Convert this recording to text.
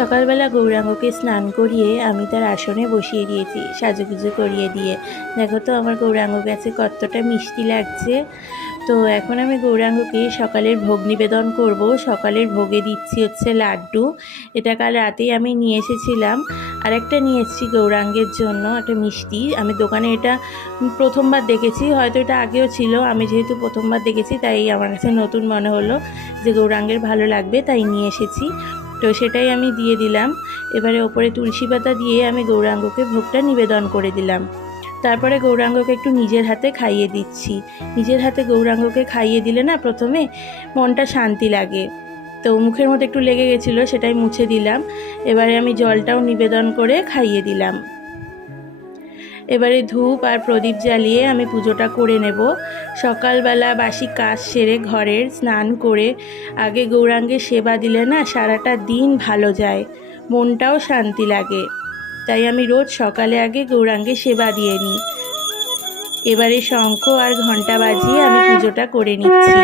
সকালবেলা গৌরাঙ্গকে স্নান করিয়ে আমি তার আসনে বসিয়ে দিয়েছি সাজুগুজু করিয়ে দিয়ে। দেখো তো আমার গৌরাঙ্গ গাছে কতটা মিষ্টি লাগছে। তো এখন আমি গৌরাঙ্গকে সকালের ভোগ নিবেদন করব। সকালের ভোগে দিচ্ছি হচ্ছে লাড্ডু। এটা কাল রাতেই আমি নিয়ে এসেছিলাম। আর একটা নিয়ে এসেছি গৌরাঙ্গের জন্য একটা মিষ্টি। আমি দোকানে এটা প্রথমবার দেখেছি, হয়তো এটা আগেও ছিল, আমি যেহেতু প্রথমবার দেখেছি তাই আমার কাছে নতুন মনে হলো যে গৌরাঙ্গের ভালো লাগবে, তাই নিয়ে এসেছি। তো সেটাই আমি দিয়ে দিলাম। এবারে ওপরে তুলসী পাতা দিয়ে আমি গৌরাঙ্গকে ভোগটা নিবেদন করে দিলাম। তারপরে গৌরাঙ্গকে একটু নিজের হাতে খাইয়ে দিচ্ছি। নিজের হাতে গৌরাঙ্গকে খাইয়ে দিলে না প্রথমে মনটা শান্তি লাগে। তো মুখের মধ্যে একটু লেগে গেছিলো, সেটাই মুছে দিলাম। এবারে আমি জলটাও নিবেদন করে খাইয়ে দিলাম। এবারে ধূপ আর প্রদীপ জ্বালিয়ে আমি পুজোটা করে নেব। সকালবেলা বাসি কাজ সেরে ঘরের স্নান করে আগে গৌরাঙ্গের সেবা দিলে না সারাটা দিন ভালো যায়, মনটাও শান্তি লাগে। তাই আমি রোজ সকালে আগে গৌরাঙ্গের সেবা দিয়ে নিই। এবারে শঙ্খ আর ঘণ্টা বাজিয়ে আমি পুজোটা করে নিচ্ছি।